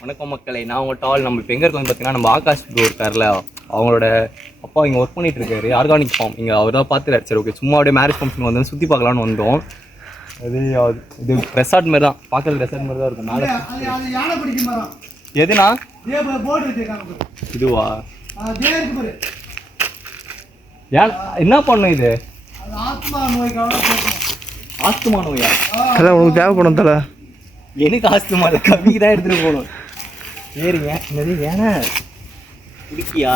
வணக்கம் மக்களை, நான் உங்கள் டால். நம்ம இப்போ எங்கே இருக்கோம் பார்த்தீங்கன்னா, நம்ம ஆகாஷ் ப்ரோ இருக்கார்ல, அவங்களோட அப்பா இங்கே ஒர்க் பண்ணிட்டு இருக்காரு, ஆர்கானிக் ஃபார்ம். இங்கே அவர் தான் பார்த்துறாரு. சரி, ஓகே, சும்மா அப்படியே மேரேஜ் ஃபங்க்ஷன் வந்து சுற்றி பார்க்கலான்னு வந்தோம். இது ரெசார்ட் மாதிரி தான், பார்க்கறது ரெசார்ட் மாதிரி தான் இருக்கும். மேலே எதுனா இதுவா? ஏன் என்ன பண்ணும் இது? ஆஸ்துமா நோயா? அதான் உனக்கு தேவைப்படும் தலை. எனக்கு ஆஸ்துமா இல்லை, கம்மிக்கு தான் எடுத்துகிட்டு போகணும். சரிங்க, என்னது ஏன்னா குடிக்கியா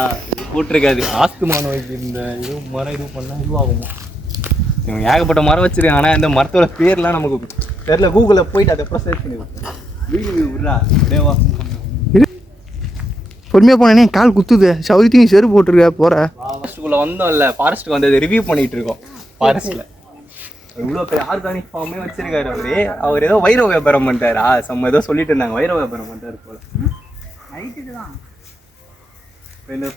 போட்டிருக்காது. ஆஸ்துமா நோய்க்கு இந்த இது மரம் இது பண்ணால் இதுவாகுமா? இவங்க ஏகப்பட்ட மரம் வச்சுருக்காங்க. ஆனால் இந்த மரத்தோட பேர்லாம் நமக்கு தெரில. கூகுளில் போயிட்டு அதை அப்புறம் சர்ச் பண்ணி வீடியோ விட்றா அப்படியேவா. பொறுமையாக போனேனே, கால் குத்துது. சவுரித்தி நீ செருப்பு போட்டிருக்க போகிற. ஃபாரஸ்ட்டுக்குள்ளே வந்தோம் இல்லை, ஃபாரஸ்ட்டுக்கு வந்து அதை ரிவ்யூ பண்ணிகிட்டு இருக்கோம். ஃபாரஸ்ட்டில் இவ்வளோ பெரிய ஆர்கானிக் ஃபார்மே வச்சிருக்காரு அவரு. அவர் ஏதோ வைர வியாபாரம் பண்ணிட்டாரா, ஏதோ சொல்லிட்டு இருந்தாங்க. வைர வியாபாரம் பண்ணிட்டாரு போல. நைட்டுக்கு தான் இந்த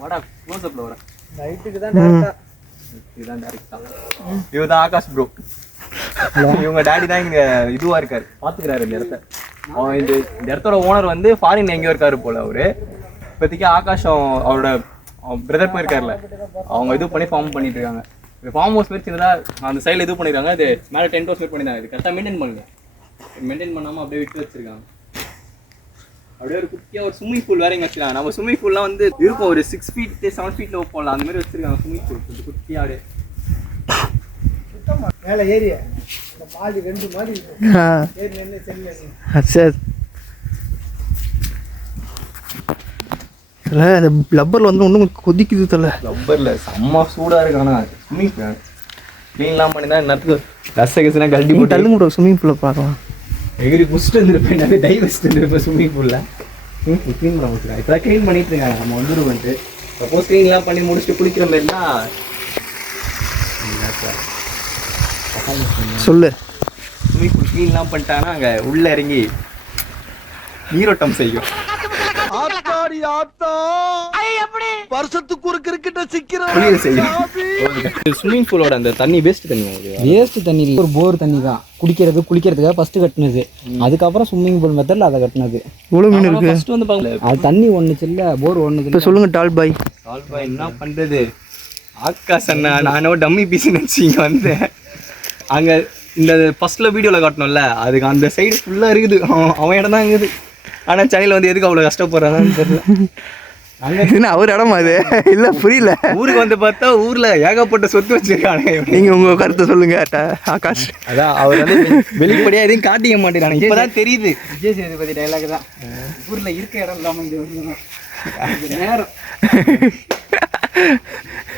வாடா க்ளோஸ்அப்பில் வர நைட்டுக்கு தான் டேரெக்டாக. இவர் தான் ஆகாஷ் ப்ரோ. இவங்க டேடி தான் இங்கே இதுவாக இருக்காரு, பார்த்துக்கிறாரு இந்த இடத்த. இந்த இடத்தோட ஓனர் வந்து ஃபாரின் எங்கேயோ இருக்காரு போல. அவரு இப்போதைக்கு ஆகாஷம் அவரோட பிரதர் போயிருக்காருல, அவங்க இது பண்ணி ஃபார்ம் பண்ணிட்டு இருக்காங்க. ஃபார்ம் ஹவுஸ் மாதிரி சின்னதாக அந்த சைடில் இது பண்ணியிருக்காங்க. அது மேலே டென்ட் ஹவுஸ் மாதிரி பண்ணியிருந்தாங்க. இது கரெக்டாக மெயின்டைன் பண்ணுங்க. மெயின்டைன் பண்ணாமல் அப்படியே விட்டு வச்சிருக்காங்க. அப்படியே ஒரு குட்டியாக ஒரு ஸ்விம்மிங் பூல் வேற இங்கே வச்சுருக்காங்க. நம்ம ஸ்விம்மிங் பூல்லாம் வந்து இருக்கும் ஒரு 6 feet 7 feet போடலாம், அந்த மாதிரி வச்சிருக்காங்க ஸ்விம்மிங் பூல். கொஞ்சம் குட்டியாக அப்படியே மேலே ஏரியா மாடி 2 மாடி சரி. இல்லை அந்த லப்பரில் வந்து ஒன்றும் கொதிக்குது தலை. லப்பரில் செம்ம சூடாக இருக்கு. ஆனால் ஸ்விம்மிங் பூல் க்ளீன்லாம் பண்ணி தான் நேரத்துக்கு ரசகசுனா கழட்டி போட்டு தள்ளுங்க ப்ரோ. ஸ்விம்மிங் பூலில் பார்க்கலாம். எகிரி குடிச்சிட்டு வந்துருப்பேன், நிறைய டை வச்சுட்டு வந்துருப்பேன் ஸ்விம்மிங் பூலில். ஸ்விம்மிங் பூல் க்ளீன் பண்ண முடிச்சுருக்காங்க. இப்போ தான் க்ளீன் பண்ணிட்டு இருக்காங்க. நம்ம வந்துருவோன்ட்டு சப்போஸ் க்ளீன்லாம் பண்ணி முடிச்சுட்டு குளிக்கிற மாதிரினா சொல்லு. ஸ்விம்மிங் பூல் க்ளீன்லாம் பண்ணிட்டாங்கன்னா அங்கே உள்ளே இறங்கி நீரோட்டம் செய்யும். வருஷத்துக்கு ஒரு கிரிக்கெட்ட சிக்கிறோம். ஸ்விம்மிங் பூலோட அந்த தண்ணி வேஸ்ட் தண்ணி, வேஸ்ட் தண்ணி இல்லை, ஒரு போர் தண்ணி தான். குளிக்கிறதுக்காக ஃபர்ஸ்ட் கட்டினது. அதுக்கப்புறம் ஸ்விம்மிங் பூல் மெத்தடில் அதை கட்டினது. இவ்வளோ மீன் இருக்கு. ஃபர்ஸ்ட் வந்து பார்க்கல, அது தண்ணி ஒன்றுச்சு இல்லை, போர் ஒன்று. இப்போ சொல்லுங்க டால் பாய். என்ன பண்ணுறது? ஆகாஷ் அண்ணா நானோ டம்மி பீஸ் நினச்சி இங்கே வந்தேன். அங்கே இந்த ஃபர்ஸ்ட்டில் வீடியோவில் காட்டணும்ல, அதுக்கு அந்த சைடு ஃபுல்லாக இருக்குது. அவன் இடம் தான் இருக்குது. ஆனால் சென்னையில் வந்து எதுக்கு அவ்வளோ கஷ்டப்படுறாங்கன்னு தெரியல. அங்கே அவர் இடமா அது இல்லை, புரியல. ஊருக்கு வந்து பார்த்தா ஊரில் ஏகப்பட்ட சொத்து வச்சுருக்காங்க. நீங்கள் உங்கள் கருத்தை சொல்லுங்க ஆகாஷ். அதான் அவர் வந்து வெளிப்படையாக எதையும் காட்டிக்க மாட்டேங்கிறாங்க. இப்போ தான் தெரியுது. விஜய் சேதுபதி டைலாக் தான், ஊரில் இருக்க இடம் இல்லாமல் இது நேரம்.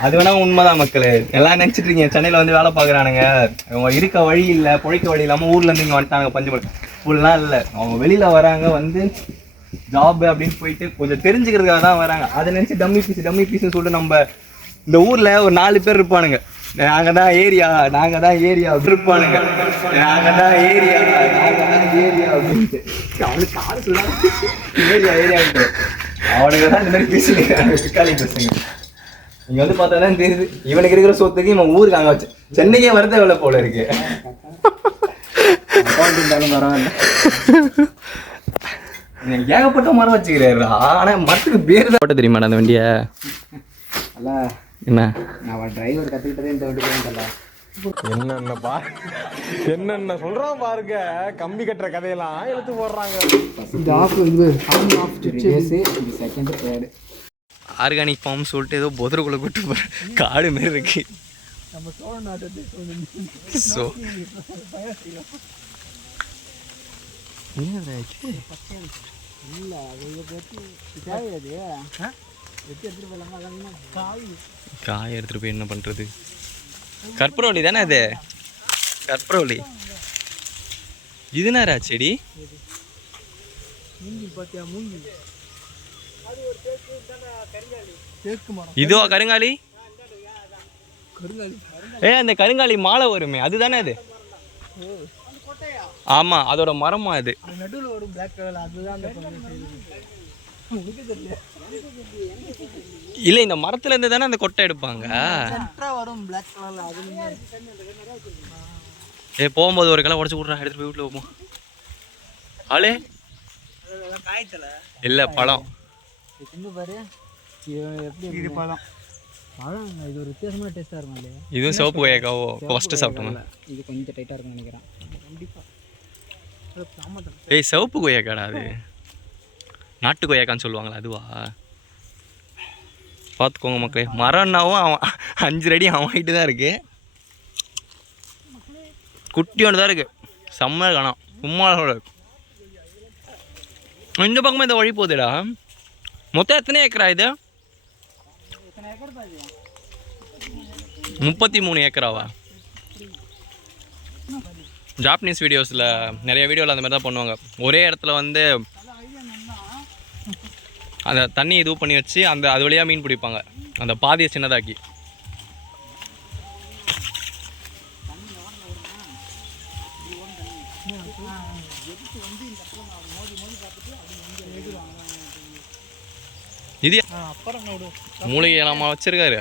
அது வேணா உண்மைதான் மக்களே. எல்லாம் நினச்சிட்டு இருக்கீங்க சென்னையில் வந்து வேலை பார்க்குறானுங்க, அவங்க இருக்க வழி இல்லை, பிழைக்க வழி இல்லாமல் ஊர்லேருந்து இங்கே வந்துட்டாங்க பஞ்சமலை. ஃபுல்லாம் இல்லை, அவங்க வெளியில் வராங்க வந்து ஜாப் அப்படின்னு போயிட்டு கொஞ்சம் தெரிஞ்சுக்கிறதுக்காக தான் வராங்க. அதை நினச்சி டம்மி பீஸ்ன்னு சொல்லிட்டு நம்ம இந்த ஊரில் ஒரு 4 பேர் இருப்பானுங்க. நாங்கள் தான் ஏரியா இருப்பானுங்க. நாங்கள் தான் ஏரியா அப்படின்ட்டு அவனுக்கு காரு சொல்லுவாங்க ஏரியாவுக்கு. அவனுக்கு தான் இந்த மாதிரி பேசிட்டு காலி பசங்க. இங்கே வந்து பார்த்தா தான் தெரியுது இவனுக்கு இருக்கிற சொத்துக்கு இவன் ஊருக்கு அங்கே வச்சு சென்னைக்கே வரத வேலை போல இருக்கு. பரவாயில்ல, ஏகப்பட்ட மரம் வச்சுக்கிறாரு. ஆனால் மரத்துக்கு பேர் தான் போட்ட தெரியுமா அந்த வண்டியை? அல்ல என்ன நான் டிரைவர் கற்றுக்கிட்டதே இந்த வண்டி தெரியல. என்னென்ன சொல்றான் பாருங்க. கம்பி கட்டுற கதையெல்லாம் எடுத்து போடுறாங்க. செகண்ட் தேர்டு ஆர்கானிக் ஃபார்ம் சொல்லிட்டு ஏதோ பொதருக்குள்ளே கூட்டு போகிற காடு மாரி இருக்கு. நம்ம சோழ நாட்டு காய் எடுத்துட்டு போய் என்ன பண்றது? கற்பூரவள்ளி தானே அது? கற்பூரவள்ளி இதுனாரா செடி? இதுவா கருங்காலி? அந்த கருங்காலி மாலை வருமே அதுதானே அது? ஆமா, அதோட மரமா அது. இல்ல, இந்த மரத்துல இருந்து தானே அந்த கொட்டை எடுப்பாங்க. போகும்போது ஒரு கிளை உடச்சு விட்றா, எடுத்துட்டு போய் வீட்டுல போவோம். ஆளே இல்லை பழம். தின்னு பாரு எப்படி இது பழம் இது ஒரு வித்தியாசமான டேஸ்ட்டாக இருக்கும் இல்லையா? இதுவும் சிவப்பு கொய்யாக்காவோ ஃபஸ்ட்டு சாப்பிட்டோம். இது கொஞ்சம் டைட்டாக இருக்கும்னு நினைக்கிறேன். ஏய் சிவப்பு கொய்யாக்காடா அது. நாட்டு கொய்யாக்கான்னு சொல்லுவாங்களா அதுவா? பார்த்துக்கோங்க மக்களே. மரம்னாவும் அவன் 5 அடி அவன் ஹைட்டு தான் இருக்கு. குட்டியோண்டு தான் இருக்கு. செம்ம காணோம் சும்மா இருக்கு. இந்த பக்கமாக இந்த வழி போகுதுடா. மொத்தம் எத்தனை ஏக்கரா இது? 33 ஏக்கராவா? ஜாப்பனீஸ் வீடியோஸில் நிறைய வீடியோவில் அந்த மாதிரி தான் பண்ணுவாங்க. ஒரே இடத்துல வந்து அந்த தண்ணி இது பண்ணி வச்சு அது வழியாக மீன் பிடிப்பாங்க. அந்த பாதியை சின்னதாக்கி. இது மூலிகை இல்லாம வச்சிருக்காரு.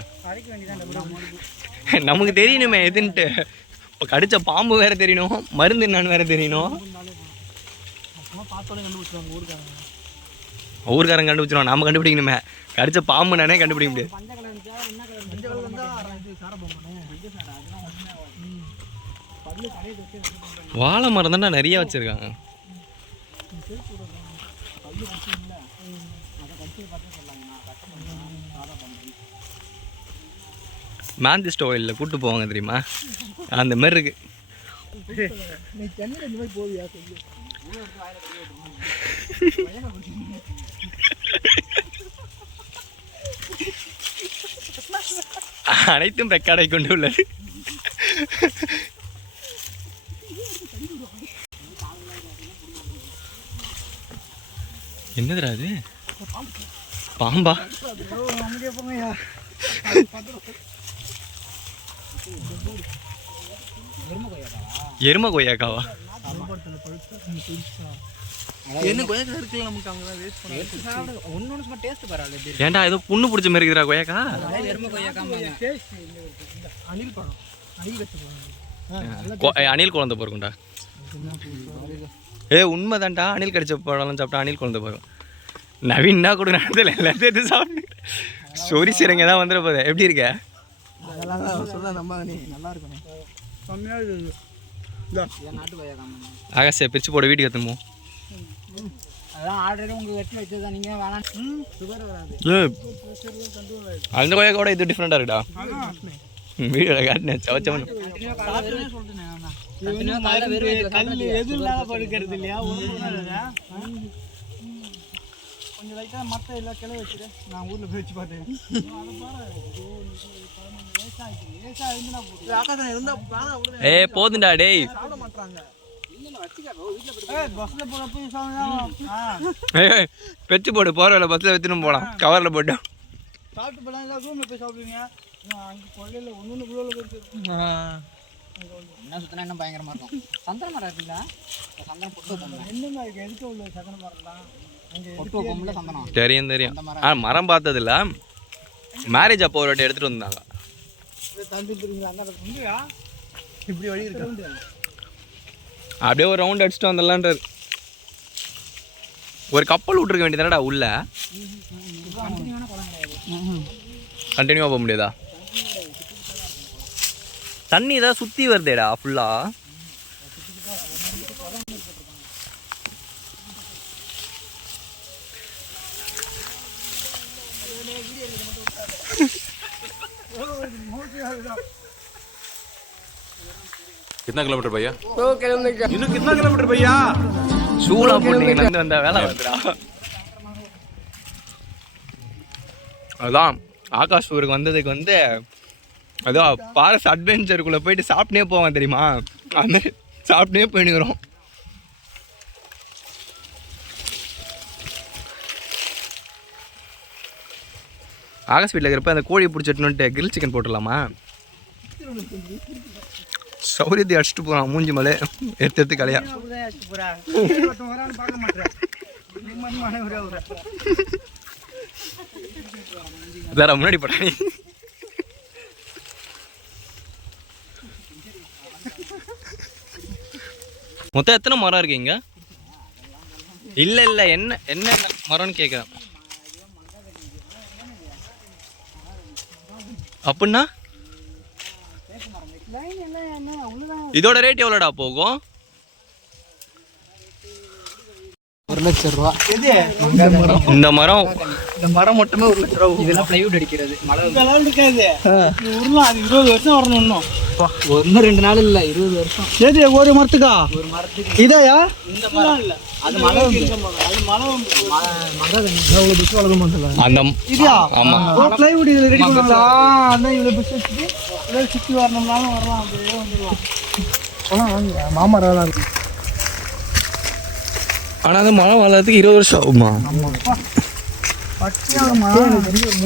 நமக்கு தெரியணுமே எதுன்ட்டு. இப்போ கடிச்ச பாம்பு வேற தெரியணும், மருந்து என்னன்னு வேற தெரியணும். ஊருக்காரங்க கண்டுபிடிச்சிருவோம், நாம கண்டுபிடிக்கணுமே. கடிச்ச பாம்பு நானே கண்டுபிடிக்க முடியாது. வாழை மரம் தானே நிறைய வச்சிருக்காங்க. மேந்திஸ்ட் ஆயிலில் கூப்பிட்டு போவாங்க தெரியுமா, அந்த மாதிரி இருக்கு. அனைத்தும் ரெக்கார்டை கொண்டு உள்ளது. என்னதுடா அது? பாம்பா? எருமை கொய்யாக்காவா? ஏன்டா ஏதோ புண்ணு பிடிச்ச மாதிரி இருக்குதா கொய்யாக்கா? அணில் குழந்தை போறக்கும்டா. உண்மைதான்டா, அணில் கடிச்ச பழம் சாப்பிட்டா அணில் குழந்தை போறோம். நவீன்னா கூட நடந்தல எல்லாத்தையும் சாப்பிட்டு சொரி சிறங்க தான் வந்துட போகுது. எப்படி இருக்க? ஆகாச பிரிச்சு போட வீட்டுக்கு எத்தணுமோ. அந்த கொய்யாக்கோட இது டிஃப்ரெண்டா இருக்குடா. வீடியோல காட்டினேன் சவச்சவன். கொஞ்சம் லைட்டாக மற்ற எல்லா கிளை வச்சுட்டு நான் ஊரில் போய் வச்சு பார்த்தேன். போதுண்டா டேய். பெச்சு போடு, போற வேலை பஸ்ல வச்சுன்னு போலாம். கவர்ல போட்டு சாப்பிட்டு போலாம். இல்லை ரூமில் போய் சாப்பிடுவீங்க. அங்கே கொள்ளையில் ஒன்று என்ன சுத்தினா இன்னும் பயங்கரமாக இருக்கும். சந்தன மரம் இருக்குங்களா? சந்தனம் பொட்டு என்னங்க இருக்கு? எதுக்கு உள்ள சந்தன மரம்லாம் தெரியும் தெரியும். மரம் பார்த்தது இல்ல. மேரேஜ் அப்போ ஒரு வாட்டி எடுத்துட்டு வந்தாங்க. அப்படியே ஒரு ரவுண்ட் அடிச்சுட்டு வந்துடலான்றாரு. ஒரு கப்பல் விட்டுருக்க வேண்டியதானடா உள்ள. கண்டினியூவா போக முடியாதா? தண்ணி தான் சுத்தி வருதேடா ஃபுல்லா. कितना किलोमीटर भैया? 2 किलोमीटर। इन्हें कितना किलोमीटर भैया? சூளா போட்டீங்க வந்த வேலை வந்துடா. அதான் ஆகாஷ் ஊருக்கு வந்ததுக்கு வந்து அதோ ஃபாரஸ்ட் அட்வென்ச்சருக்குள்ளே போயிட்டு சாப்பிட்டே போவான் தெரியுமா, அந்த மாதிரி சாப்பிட்டே போயிடுக்கிறோம். ஆகாஷ் வீட்டில் இருக்கிறப்ப அந்த கோழியை பிடிச்சிட்டுன்ட்டு கிரில் சிக்கன் போட்டுடலாமா? சௌரியத்தை அடிச்சுட்டு போகிறான் மூஞ்சி மலை எடுத்து கலையா. வேற முன்னாடி போட்டா நீ. மொத்தம் எத்தனை மரம் இருக்கீங்க? இல்லை இல்லை என்ன என்ன மரம்னு கேட்குறேன். அப்படின்னா இதோட ரேட் எவ்வளோடா போகும்? 1,00,000 ரூபா. இந்த மரம் மட்டுமே 1,00,000 ரூபா. இதெல்லாம் பிளைவுட் அடிக்கிறது. மழை இருக்காது. உருளாம் அது 20 வருஷம் வரணும் இன்னும். 1-2 நாள் இல்லை, 20 வருஷம். சரி ஒரு மரத்துக்கா? ஒரு மரத்துக்கு இதையா? இந்த மரம் இல்லை, அது மழை வந்து அது மழை எவ்வளோ பிடிச்சி வளர்க்க மாட்டல. அந்த இதையா? ஆமாம். பிளைவுட் இதில் ரெடி பண்ணுவாங்களா? அதான் இவ்வளோ பிடிச்சி வச்சுட்டு இவ்வளோ சுற்றி வரணும்னாலும் வரலாம். அப்படியே வந்துடலாம். மாமரம் இருக்கும். ஆனால் அந்த மரம் வளர்றதுக்கு 20 வருஷம் ஆகுமா? 3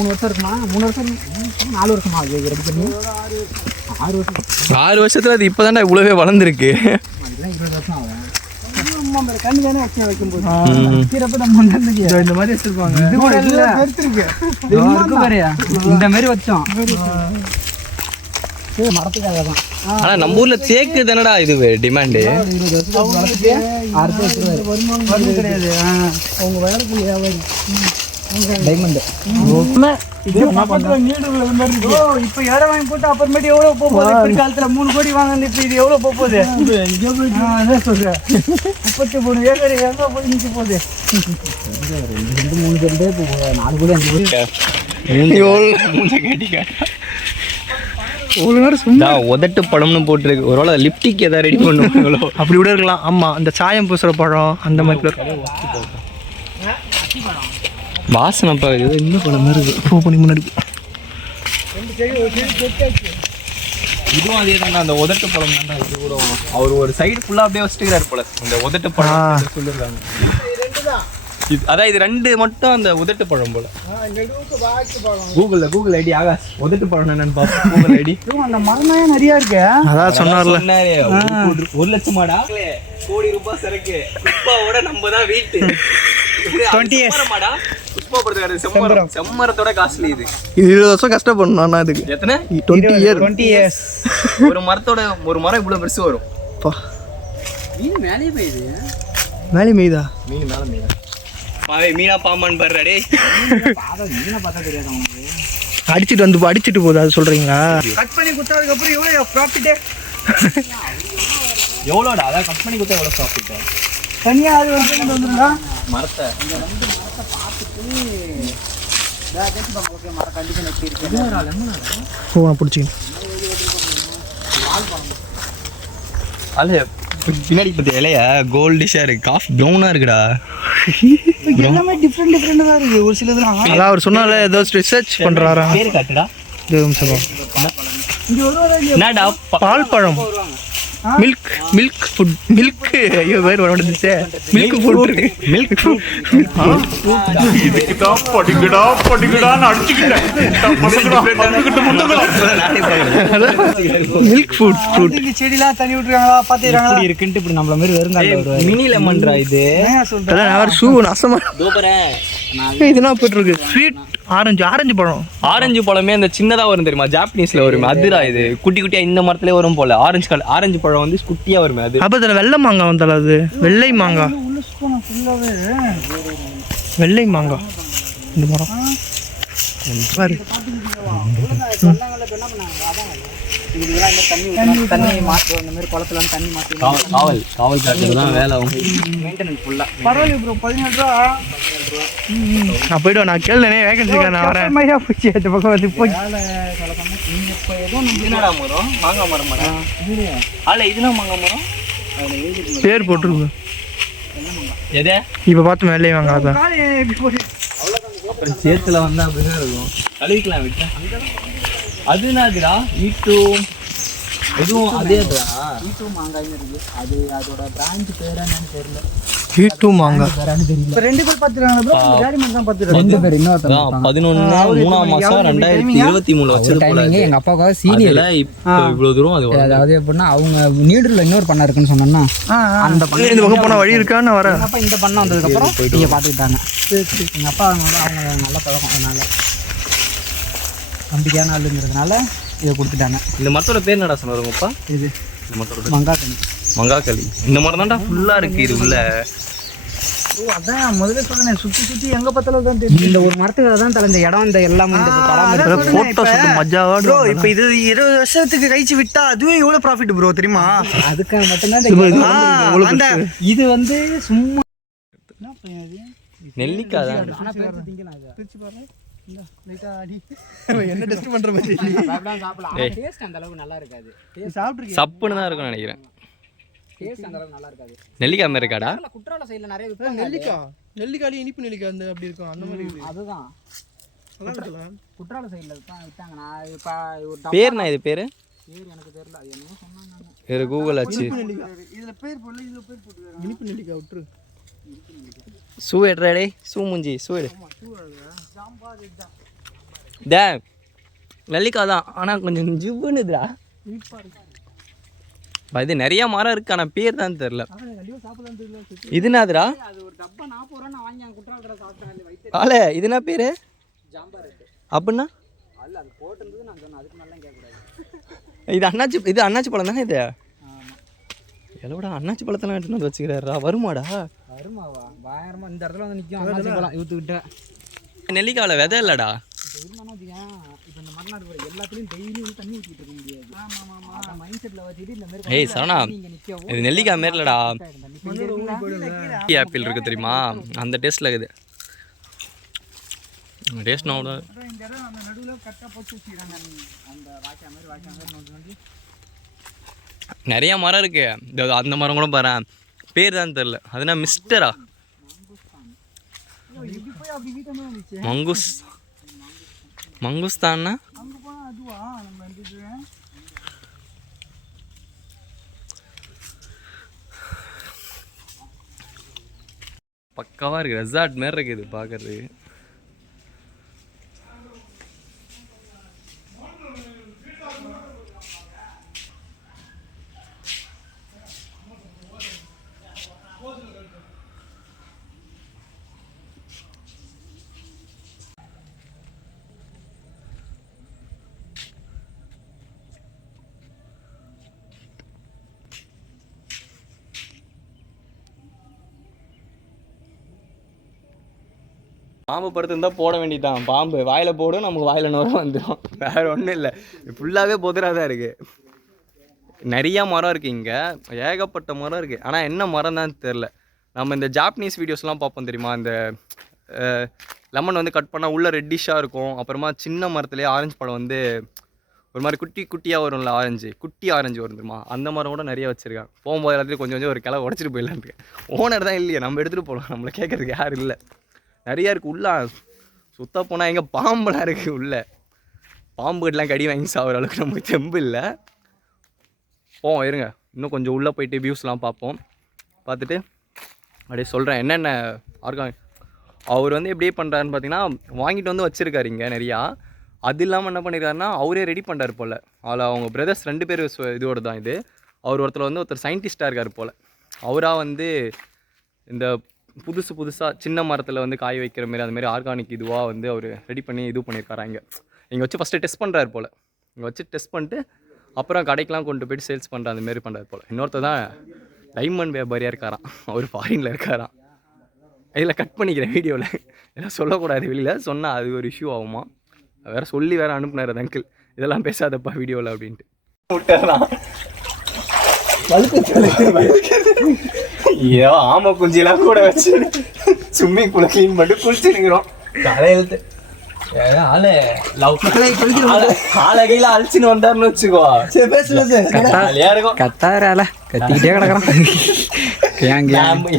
வருஷம் இருக்குமா? 3 வருஷம் 4 வருஷமா அது ரெடி பண்ணி 6 வருஷம். 6 வருஷத்துல அது இப்போதான்டா இவ்வளவே வளர்ந்துருக்கு. அதுதான் 20 வருஷம் ஆகும். கண்ணு தானே வச்சு வைக்கும்போது இந்த மாதிரி வச்சிருப்பாங்க. இந்த மாதிரி வச்சோம். மரத்துக்காக தான். ஆனால் நம்ம ஊர்ல தேக்கு தானடா இது டிமாண்டு. 20 வருஷத்துக்கு வருமானம் கிடையாது. அவங்க வளர்ப்பு டைமண்ட். இப்ப இடம் வாங்கி போட்டு அப்புறமேட்டு எவ்வளவு போகுது? காலத்துல 3 கோடி வாங்க. இப்ப இது எவ்வளவு போகுது? சொல்றேன் 33 ஏக்கர் எங்க போய் நிக்க போகுது? 2-3 சென்டே 4 கோடி 5 கோடி. உதட்டு பழம்னு போட்டிருக்கு. ஒருவேளை லிப்டிக் ஏதாவது ரெடி பண்ணுவாங்களோ? அப்படி கூட இருக்கலாம். ஆமா, அந்த சாயம் பூசுற பழம் அந்த மாதிரி இருக்கும். வாசனை பாக்குது. இந்த பழம் இருக்கு. பூ பண்ணி முன்னாடி இதுவும் அதே தானே, அந்த உதட்டு பழம் தான்டா. இது கூட அவர் ஒரு சைடு ஃபுல்லா அப்படியே வச்சுக்கிறாரு போல. அந்த உதட்டு பழம் சொல்லிருக்காங்க. அதான் இது 2 மட்டும் அந்த உதட்டு பழம் போல. கூகுள் ஐடி ஆகாஷ் உதட்டு பழம் என்னன்னு பாப்போம். Google ID. அந்த மரமே நிறைய இருக்கு. அதான் சொன்னார்ல, 1 லட்சமாடா, கோடி ரூபாய் சரக்கு. புஷ்பாவோட நம்ம தான் வீட்டு 20 years. செம்மரத்தோட காஸ்ட்லி இது. 20 வருஷம் கஷ்டப்படணும். அண்ணா இதுக்கு எத்தனை? 20 years. ஒரு மரம் இவ்வளவு பெருசு வரும். மேலே போயிது. மேலே மீதா மீன் மேல மீனா பாம்பான்னு பாரு. மீனை பார்த்தா தெரியாது அவனுக்கு. அடிச்சிட்டு போகுது, அது சொல்றீங்களா? கட் பண்ணி கொடுத்ததுக்கு அப்புறம் எவ்வளவு ப்ராஃபிட்? எவ்வளோடா? அதான் கட் பண்ணி கொடுத்தா எவ்வளோ ப்ராஃபிட்? தனியா அது வந்துருங்க மரத்தை பிடிச்சிங்க. அல்ல பின்னாடி பத்தி இலையா கோல்டிஷா இருக்கு. காஃபி ப்ரௌனா இருக்குடா. எல்லாமே டிஃப்ரெண்ட் தான் இருக்கு. ஒரு சிலதுலாம் அதான் அவர் சொன்னால ஏதோ ரிசர்ச் பண்றாரா. பேரு காட்டுடா. என்னடா? பால் பழம், மில்க் ஃபுட், மில்க். ஐயோ வேறு வர வந்துச்சு. மில்க் ஃபுட் இருக்கு. Milk food. Milk food fruit. செடிலாம் தண்ணி விட்டுருக்காங்களா பாத்துறாங்களா? இப்படி இருக்குன்ட்டு இப்படி நம்மள மாதிரி வருங்க. மினி லெமன்ரா இது. அதான் ஷூ நசமா. இதெல்லாம் போயிட்டு இருக்கு. ஸ்வீட் ஆரஞ்சு பழம். ஆரஞ்சு பழமே அந்த சின்னதா வரும் தெரியுமா? ஜாப்பனீஸ்ல வருமே அதுடா. இது குட்டி குட்டியா இந்த மரத்துல வரும் போல. ஆரஞ்சு பழம் வந்து குட்டியா வருமே அது. அப்ப அதுல வெள்ளை மாங்காய் வந்தால, அது வெள்ளை மாங்காய். வெள்ளை மாங்காய் இந்த மரம் பாரு. தண்ணி மாற்று அந்த மாதிரி குளத்துல தண்ணி மாற்றி காவல் காட்டுறது தான் வேலை. மெயின்டெனன்ஸ் ஃபுல்லா. பரவாயில்ல ப்ரோ. 17 ரூபா. நான் போயிடுவேன். நான் கேள்னே வேகன்சிக்கா நான் வரேன். மையா போச்சு அந்த பக்கம் வந்து போய் என்னடா மரம்? மாங்காய் மரம். இதுனா மாங்காய் மரம் பேர் போட்டுருக்கு. எதே இப்ப பார்த்து வெள்ளை மாங்காய் தான். அப்புறம் சேத்துல வந்தா அப்படிதான் இருக்கும். கழுவிக்கலாம் விட்டேன். அது என்னதுடா? இதுவும் அதே தான். மாங்காய்னு இருக்கு. அது அதோட பிரான்ச் பேர் என்னன்னு தெரியல. ஹீட்டு மாங்காய். இப்ப 2 பேர் பாத்துறாங்க ப்ரோ. டாடி மட்டும் தான் பாத்துறாங்க. 2 பேர் இன்னொருத்தங்க 11/3 2023 வச்சது போல. டைமிங் எங்க அப்பாவுக்காக சீரியல். இப்போ இவ்வளவு தூரம் அது அதாவது எப்படின்னா அவங்க நீடூர்ல இன்னொரு பண்ண இருக்குன்னு சொன்னா அந்த பண்ண இந்த பக்கம் போன வழி இருக்கான்னு நான் வரேன். எங்க அப்பா இந்த பண்ண வந்ததுக்கு அப்புறம் நீங்க பாத்துக்கிட்டாங்க. எங்க அப்பா அவங்க நல்ல பழக்கம். அதனால நம்பிக்கையான ஆளுங்கிறதுனால இதை கொடுத்துட்டாங்க. இந்த மரத்தோட பேர் என்னடா சொன்னாரு உங்கப்பா? இது இந்த மரத்தோட மங்காக்கனி. மங்காக்களி. இந்த மரம் தான்டா ஃபுல்லா இருக்கு. இது உள்ள அதான் முதல்ல சொல்றேன், சுத்தி எங்க பார்த்தாலும் தான் தெரியும். இந்த ஒரு மரத்துக்காக தான் தலை இந்த இடம் இந்த எல்லாம் இந்த பராமரிப்பு. போட்டோ சுட்டு மஜாவா ப்ரோ இப்போ இது 20 வருஷத்துக்கு கழிச்சு விட்டா அதுவே எவ்வளவு ப்ராஃபிட் ப்ரோ தெரியுமா? அதுக்காக மட்டும்தான் இந்த இடம். அந்த இது வந்து சும்மா நெல்லிக்காய் தான். ஆனா பேச்சு திங்கலாம் இது. பிரிச்சு பாருங்க. இந்த லைட்டா அடி. என்ன டெஸ்ட் பண்ற மாதிரி சாப்பிடலாம். டேஸ்ட் அந்த அளவுக்கு நல்லா இருக்காது. சாப்பிட்டுருக்கீங்க? சப்புன்னு தான் இருக்கும்னு நினைக்கிறேன். டேஸ்ட் அந்த அளவுக்கு நல்லா இருக்காது. நெல்லிக்காய் மாதிரி இருக்காடா? குற்றால சைடுல நிறைய விற்பாங்க. நெல்லிக்காய் இனிப்பு நெல்லிக்காய் அந்த அப்படி இருக்கும் அந்த மாதிரி இருக்குது. அதுதான் குற்றால சைடுல வித்தாங்க. நான் இப்ப ஒரு பேர்னா இது பேரு பேர் எனக்கு தெரியல. அது என்னமோ சொன்னாங்க. இது கூகுள் ஆச்சு. இதுல பேர் போடல, இதுல பேர் போட்டுருக்காங்க. இனிப்பு நெல்லிக்காய் விட்டுரு. சூ எடுறாடே, சூ முஞ்சி சூ எடு. டே நெல்லிக்காய் தான், ஆனால் கொஞ்சம் ஜிவ்வுன்னுதுடா. இது நிறைய மரம் இருக்கு, ஆனால் பேர் தான் தெரில. இது என்னதுடா? அது ஒரு டப்பா 40 ரூபா நான் வாங்கி குற்றாலத்துல சாப்பிட்டேன். வயிற்று ஆளே இது என்ன பேர் ஜாம்பார் இருக்கு. அப்படின்னா? அல்ல அது போட்டிருந்தது நான் சொன்னேன். அதுக்கு நல்லா கேட்கக்கூடாது. இது அண்ணாச்சி பழம் தானே? இது எவ்வளோடா அண்ணாச்சி பழத்தெல்லாம் எடுத்துன்னு வந்து வச்சுக்கிறாரா? வருமாடா? வருமாவா? பயங்கரமா இந்த இடத்துல வந்து நிற்கும். அண்ணாச்சி பழம் இழுத்துக்கிட்ட நெல்லிக்காயில் விதை இல்லைடா. இப்போ இந்த மரணம் இருக்கிற எல்லாத்துலேயும் டெய்லி வந்து தண்ணி ஊற்றிட்டு இருக்க முடியாது. ஆமாம் மைண்ட் செட்டில் வச்சுட்டு இந்த மாதிரி ஏய் சரணா, இங்கே நிற்கவும் இது நெல்லிக்காய் மாரி இல்லைடா. தண்ணி ஆப்பிள் இருக்கு தெரியுமா, அந்த டேஸ்ட்டில் இருக்குது. டேஸ்ட் நான் இந்த இடம் அந்த நடுவுல கரெக்டா போட்டு வச்சிருக்காங்க. அந்த வாய்க்கா மாதிரி வந்து நிறைய மரம் இருக்கு. அந்த மரம் கூட பாரு, பேர் தான் தெரில. அதுனா மிஸ்டரா இப்படி போய் அப்படி வீட்டை மேல இருந்துச்சு. மங்குஸ்தான்னா அங்க போனா அதுவா நம்ம வந்து பக்காவாக இருக்குது. ரெசார்ட் மாரி இருக்குது பார்க்கறது. பாம்பு படுத்து இருந்தால் போட வேண்டியதான். பாம்பு வாயில் போடும், நமக்கு வாயில் நோரம் வந்துடும். வேறு ஒன்றும் இல்லை, ஃபுல்லாகவே பொதுராக தான் இருக்குது. நிறையா மரம் இருக்குது இங்கே, ஏகப்பட்ட மரம் இருக்குது. ஆனால் என்ன மரம் தான் தெரில. நம்ம இந்த ஜாப்பனீஸ் வீடியோஸ்லாம் பார்ப்போம் தெரியுமா, இந்த லெமன் வந்து கட் பண்ணால் உள்ளே ரெட்டிஷாக இருக்கும். அப்புறமா சின்ன மரத்துலேயே ஆரஞ்சு பழம் வந்து ஒரு மாதிரி குட்டியாக வரும்ல, குட்டி ஆரஞ்சு வரும் தெரியுமா, அந்த மரம் கூட நிறைய வச்சுருக்காங்க. போகும்போது எல்லாத்தையும் கொஞ்சம் ஒரு கிளை உடச்சிட்டு போயிடலான்ட்டு. ஓனர் தான் இல்லையே, நம்ம எடுத்துகிட்டு போகலாம், நம்மளை கேட்குறதுக்கு யாரும் இல்லை. நிறையா இருக்குது உள்ளே. சுத்தா போனால் எங்கே பாம்பெலாம் இருக்குது உள்ளே. பாம்புகிட்டலாம் கடி வாங்கி சாப்பிட்ற அளவுக்கு நமக்கு தெம்பு இல்லை. போவோம் இருங்க, இன்னும் கொஞ்சம் உள்ளே போயிட்டு வியூஸ்லாம் பார்ப்போம். பார்த்துட்டு அப்படியே சொல்கிறேன் என்னென்ன ஆர்கானிக் அவர் வந்து எப்படி பண்ணுறாருன்னு பார்த்தீங்கன்னா, வாங்கிட்டு வந்து வச்சுருக்காரு இங்கே நிறையா. அது இல்லாமல் என்ன பண்ணியிருக்காருன்னா, அவரே ரெடி பண்ணுறாரு போல். அதில் அவங்க பிரதர்ஸ் 2 பேர் இதோட தான் இது. அவர் ஒருத்தர் சயின்டிஸ்ட்டாக இருக்கார் போல். அவராக வந்து இந்த புதுசாக சின்ன மரத்தில் வந்து காய வைக்கிற மாரி அதுமாரி ஆர்கானிக் இதுவாக வந்து அவர் ரெடி பண்ணி இது பண்ணியிருக்காரா. இங்கே வச்சு ஃபஸ்ட்டு டெஸ்ட் பண்ணுறாரு போல். இங்கே வச்சு டெஸ்ட் பண்ணிட்டு அப்புறம் கடைக்கெலாம் கொண்டு போய்ட்டு சேல்ஸ் பண்ணுற அந்தமாரி பண்ணுறாரு போல். இன்னொருத்தர் தான் டைமண்ட் வியாபாரியாக இருக்காராம், அவர் ஃபாரினில் இருக்காராம். இதில் கட் பண்ணிக்கிறேன் வீடியோவில், இதெல்லாம் சொல்லக்கூடாது வெளியில், சொன்னால் அது ஒரு இஷ்யூ ஆகுமா. வேறு சொல்லி வேறு அனுப்புனார் அது அங்கிள், இதெல்லாம் பேசாதப்பா வீடியோவில் அப்படின்ட்டு விட்டுறான். ஏதோ ஆமை குஞ்சிலாம் கூட வச்சு ஸ்விம்மிங் பூலை க்ளீன் பண்ணிட்டு குளிச்சுருக்கிறோம். தலையெழுத்து ஆளகையில் அழிச்சுன்னு வந்தாருன்னு வச்சுக்கோ, ஜாலியா இருக்கும். கத்தாரால கத்திக்கிட்டே கிடக்குறான்.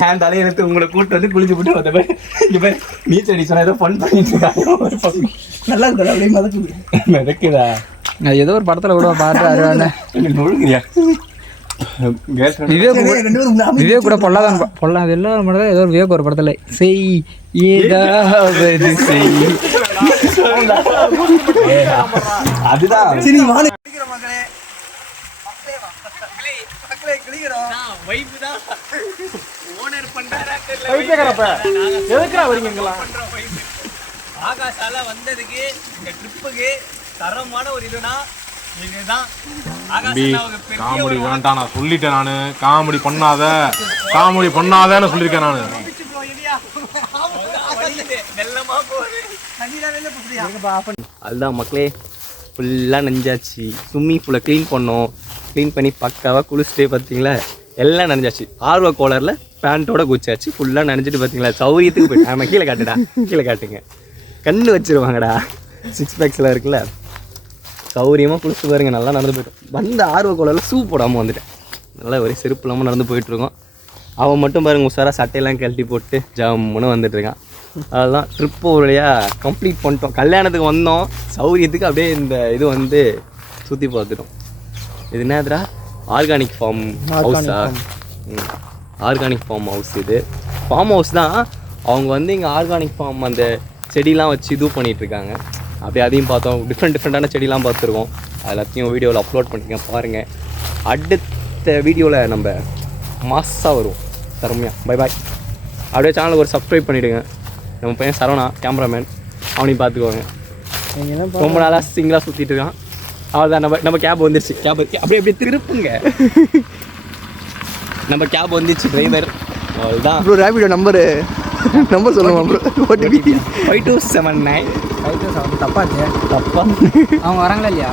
என் தலையெழுத்து உங்களை கூப்பிட்டு வந்து குளிச்சு போட்டு வந்த மாதிரி இங்கே போய் நீச்சல் அடி சொன்னா ஏதோ ஃபன் பண்ணிட்டு இருக்காங்க. நல்லா இருக்குதா அப்படியே மிதக்குதா? ஏதோ ஒரு படத்துல கூட பாட்டு அருவானே நொழுங்குறியா? விவேக் கூட பொல்லாத எல்லாரும் படத்துல ஏதோ விவேக் ஒரு படத்துல செய் ஏதாவது செய். அதுதான் ஆகாஷால வந்ததுக்கு இந்த ட்ரிப்புக்கு தரமான ஒரு இதுனா இதுதான். காமெடி வேண்டாம், நான் சொல்லிட்டேன். நான் காமெடி பண்ணாதன்னு சொல்லியிருக்கேன். நான் அதுதான் மக்களே, ஃபுல்லாக நனைஞ்சாச்சு. ஸ்விம்மிங் பூலை க்ளீன் பண்ணோம். க்ளீன் பண்ணி பக்காவாக குளிச்சுட்டு பார்த்தீங்களா எல்லாம் நனைஞ்சாச்சு. ஆர்வ கோலரில் பேண்ட்டோட குச்சாச்சு. ஃபுல்லாக நனைஞ்சிட்டு பார்த்தீங்களா சௌரியத்துக்கு போயிட்டு நம்ம கீழே காட்டுடா, கீழே காட்டுங்க. கண்ணு வச்சிருவாங்கடா, 6 பேக்ஸில் இருக்குல்ல. சௌரியமாக குளிச்சு பாருங்க, நல்லா நடந்து போயிட்டோம். வந்த ஆர்வ கோலரில் ஷூ போடாமல் வந்துட்டேன். நல்லா ஒரே செருப்பு இல்லாமல் நடந்து போயிட்டுருக்கோம். அவன் மட்டும் பாருங்க உஷாராக சட்டையெல்லாம் கழட்டி போட்டு ஜம்முன்னு வந்துட்டுருக்கான். அதெல்லாம் ட்ரிப்பு ஒரு வழியாக கம்ப்ளீட் பண்ணிட்டோம். கல்யாணத்துக்கு வந்தோம், சௌரியத்துக்கு அப்படியே இந்த இது வந்து சுற்றி பார்த்துட்டோம். இது என்னதுடா, ஆர்கானிக் ஃபார்ம் ஹவுஸா? Organic farm house. இது ஃபார்ம் ஹவுஸ் தான். அவங்க வந்து இங்கே ஆர்கானிக் ஃபார்ம் அந்த செடிலாம் வச்சு இது பண்ணிகிட்ருக்காங்க. அப்படியே அதையும் பார்த்தோம். டிஃப்ரெண்ட்டான செடிலாம் பார்த்துருக்கோம். எல்லாத்தையும் வீடியோவில் அப்லோட் பண்ணிக்கங்க பாருங்கள். அடுத்த வீடியோவில் நம்ம மாஸாக வருவோம் திறமையாக. Bye bye. அப்படியே சேனலுக்கு ஒரு சப்ஸ்கிரைப் பண்ணிவிடுங்க. நம்ம பையன் சரவணா கேமராமேன், அவனையும் பார்த்துக்கோங்க. ரொம்ப நாளாக சிங்கிளாக சுற்றிட்டு இருக்கான். அவ்வளோதான். நம்ம கேப் வந்துருச்சு. கேப் அப்படியே திருப்புங்க. நம்ம கேப் வந்துச்சு. டிரைவர் அவ்வளோதான். ப்ரோ ரேபிடோ நம்பர் சொல்லுங்க ப்ரோ. OTP 5279. தப்பா தப்பா அவங்க வராங்களா இல்லையா?